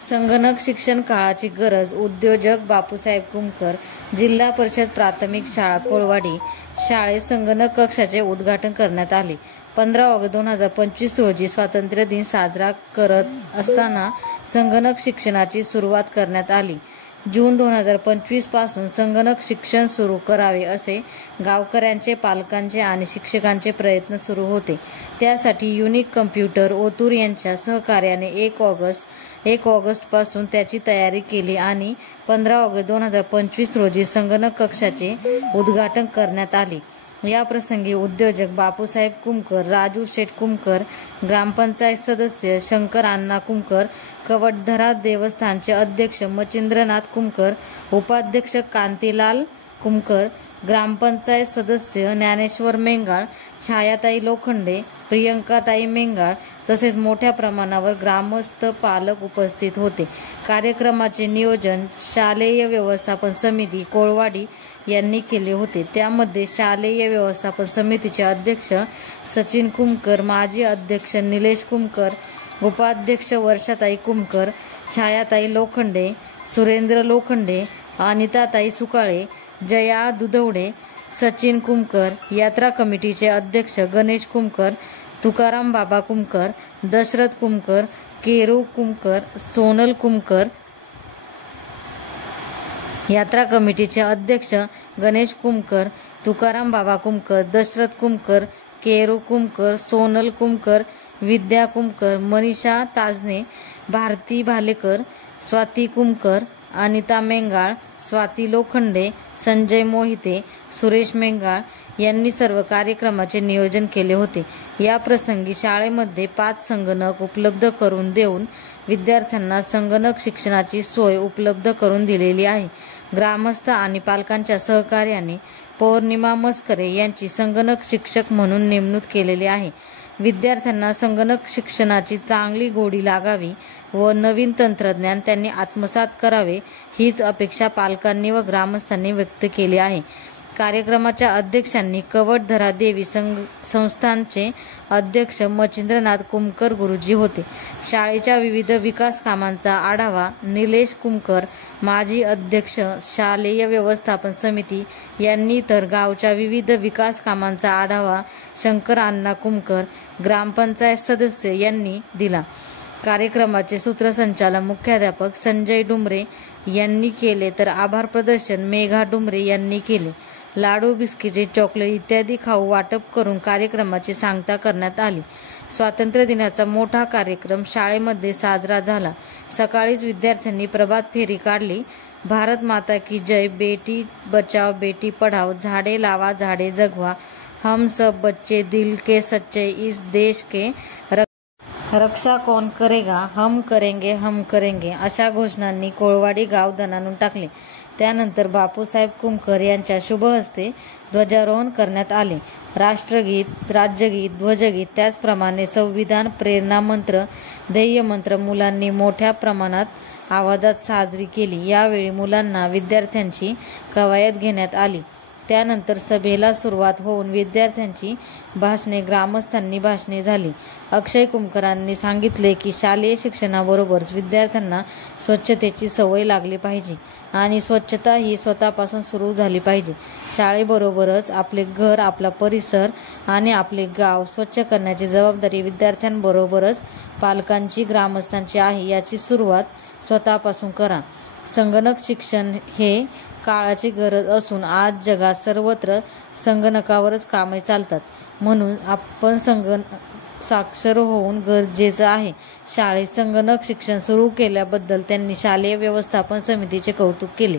संगणक शिक्षण काळाची गरज. उद्योजक बापूसाहेब कुमकर. जिल्हा परिषद प्राथमिक शाळा कोळवाडी. शाळेत संगणक कक्षाचे उद्घाटन करण्यात आले. 15 ऑगस्ट 2025 रोजी स्वातंत्र्य दिन साजरा करत असताना संगणक शिक्षणाची सुरुवात करण्यात आली. जून 2025 पासून संगणक शिक्षण सुरू करावे असे गावकऱ्यांचे, पालकांचे आणि शिक्षकांचे प्रयत्न सुरू होते. त्यासाठी युनिक कम्प्युटर ओतूर यांच्या सहकार्याने 1 ऑगस्ट पासून त्याची तयारी केली आणि 15 ऑगस्ट 2025 रोजी संगणक कक्षाचे उद्घाटन करण्यात आले. या प्रसंगी उद्योजक बापूसाहेब कुमकर, राजू शेठ कुमकर, ग्रामपंचायत सदस्य शंकर अण्णा कुमकर, कवठधरा देवस्थानचे अध्यक्ष मच्छिंद्रनाथ कुमकर, उपाध्यक्ष कांतीलाल कुमकर, ग्रामपंचायत सदस्य ज्ञानेश्वर मेंगाळ, छायाताई लोखंडे, प्रियंकाताई मेंगाळ तसेच मोठ्या प्रमाणावर ग्रामस्थ, पालक उपस्थित होते. कार्यक्रमाचे नियोजन शालेय व्यवस्थापन समिती कोळवाडी यांनी केले होते. त्यामध्ये शालेय व्यवस्थापन समितीचे अध्यक्ष सचिन कुमकर, माजी अध्यक्ष निलेश कुमकर, उपाध्यक्ष वर्षाताई कुमकर, छायाताई लोखंडे, सुरेंद्र लोखंडे, अनिताताई सुकाळे, जया दुधवडे, सचिन कुमकर, यात्रा कमिटीचे अध्यक्ष गणेश कुमकर, तुकाराम बाबा कुमकर, दशरथ कुमकर, केरू कुमकर, सोनल कुमकर, यात्रा कमिटीचे अध्यक्ष गणेश कुमकर, तुकाराम बाबा कुमकर, दशरथ कुमकर, केरू कुमकर, सोनल कुमकर, विद्या कुमकर, मनीषा ताजने, भारती भालेकर, स्वाती कुमकर, अनिता मेंगाळ, स्वाती लोखंडे, संजय मोहिते, सुरेश मेंगाळ यांनी सर्व कार्यक्रमाचे नियोजन केले होते. या प्रसंगी शाळेमध्ये 5 संगणक उपलब्ध करून देऊन विद्यार्थ्यांना संगणक शिक्षणाची सोय उपलब्ध करून दिलेली आहे. ग्रामस्थ आणि पालकांच्या सहकार्याने पौर्णिमा मस्करे यांची संगणक शिक्षक म्हणून नेमणूक केलेली आहे. विद्यार्थ्यांना संगणक शिक्षणाची चांगली गोडी लागावी व नवीन तंत्रज्ञान त्यांनी आत्मसात करावे हीच अपेक्षा पालकांनी व ग्रामस्थांनी व्यक्त केली आहे. कार्यक्रमाच्या अध्यक्षांनी कवठधरा देवी संस्थानचे अध्यक्ष मच्छिंद्रनाथ कुमकर गुरुजी होते. शाळेच्या विविध विकास कामांचा आढावा निलेश कुमकर, माजी अध्यक्ष शालेय व्यवस्थापन समिती यांनी, तर गावच्या विविध विकास कामांचा आढावा शंकर अण्णा कुमकर, ग्रामपंचायत सदस्य यांनी दिला. कार्यक्रमाचे सूत्रसंचालन मुख्याध्यापक संजय डुमरे यांनी केले, तर आभार प्रदर्शन मेघा डुमरे यांनी केले. लाडू, बिस्किटे, चॉकलेट इत्यादी खाऊ वाटप करून कार्यक्रमाची सांगता करण्यात आली. स्वातंत्र्य दिनाचा मोठा कार्यक्रम शाळेमध्ये साजरा झाला. सकाळीच विद्यार्थ्यांनी प्रभात फेरी काढली. भारत माता की जय, बेटी बचाओ बेटी पढाओ, झाडे लावा झाडे जगवा, हम सब बच्चे दिल के सच्चे, इस देश के रक्षा कौन करेगा, हम करेंगे अशा घोषणांनी कोळवाडी गाव दणाणून टाकले. त्यानंतर बापूसाहेब कुमकर यांच्या शुभ हस्ते ध्वजारोहण करण्यात आले. राष्ट्रगीत, राज्यगीत, ध्वजगीत त्याचप्रमाणे संविधान, प्रेरणा मंत्र, ध्येयमंत्र मुलांनी मोठ्या प्रमाणात आवाजात साजरी केली. यावेळी मुलांना विद्यार्थ्यांची कवायत घेण्यात आली. त्यानंतर सभेला सुरुवात होऊन विद्यार्थ्यांची भाषणे, ग्रामस्थांनी भाषणे झाली. अक्षय कुमकरांनी सांगितले की शालेय शिक्षणाबरोबरच विद्यार्थ्यांना स्वच्छतेची सवय लागली पाहिजे आणि स्वच्छता ही स्वतःपासून सुरू झाली पाहिजे. शाळेबरोबरच आपले घर, आपला परिसर आणि आपले गाव स्वच्छ करण्याची जबाबदारी विद्यार्थ्यांबरोबरच पालकांची, ग्रामस्थांची आहे. याची सुरुवात स्वतःपासून करा. संगणक शिक्षण हे काळाची गरज असून आज जगात सर्वत्र संगणकावरच कामे चालतात. म्हणून आपण साक्षर होऊन गरजेचं आहे. शाळेत संगणक शिक्षण सुरू केल्याबद्दल त्यांनी शालेय व्यवस्थापन समितीचे कौतुक केले.